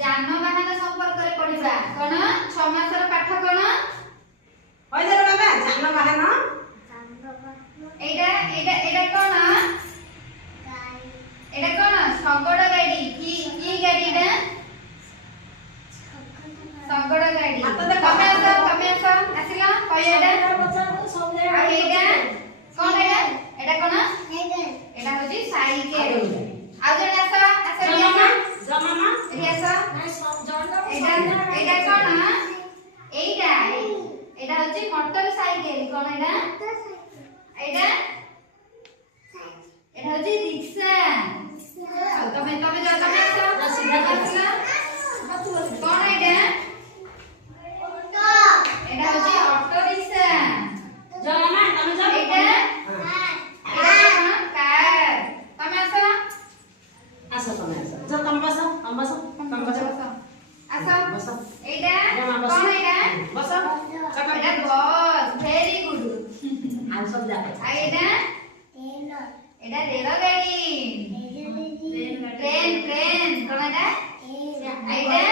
যানবাহন সম্পর্কে পড়িবা কোন 6 মাসের পাঠ কোন ওই ধরো বাবা যানবাহন এটা কোন এটা কোন শগড় গাড়ি কি কি গাড়ি এটা শগড় গাড়ি তুমি আসো আসিলা কই এটা আর এটা কোন এটা কোন এটা হচ্ছে সাইকেল আর জনে আসো আসো জমানা এটি আসো এটা কোন এইটা এটা হচ্ছে মোটর সাইকেল কোন এটা এটা হচ্ছে রিকশা তুমি যাও তুমি আসো কোন এটা এটা হচ্ছে অটো রিকশা জমানা তুমি যাও এটা কার তুমি আসো আসো তুমি আসো যাও তুমি বসো আসো বসো এটা কোন এটা বসো এটা বস ভেরি গুড আর সব যাবে আর এটা রেলগাড়ি ট্রেন কোন এটা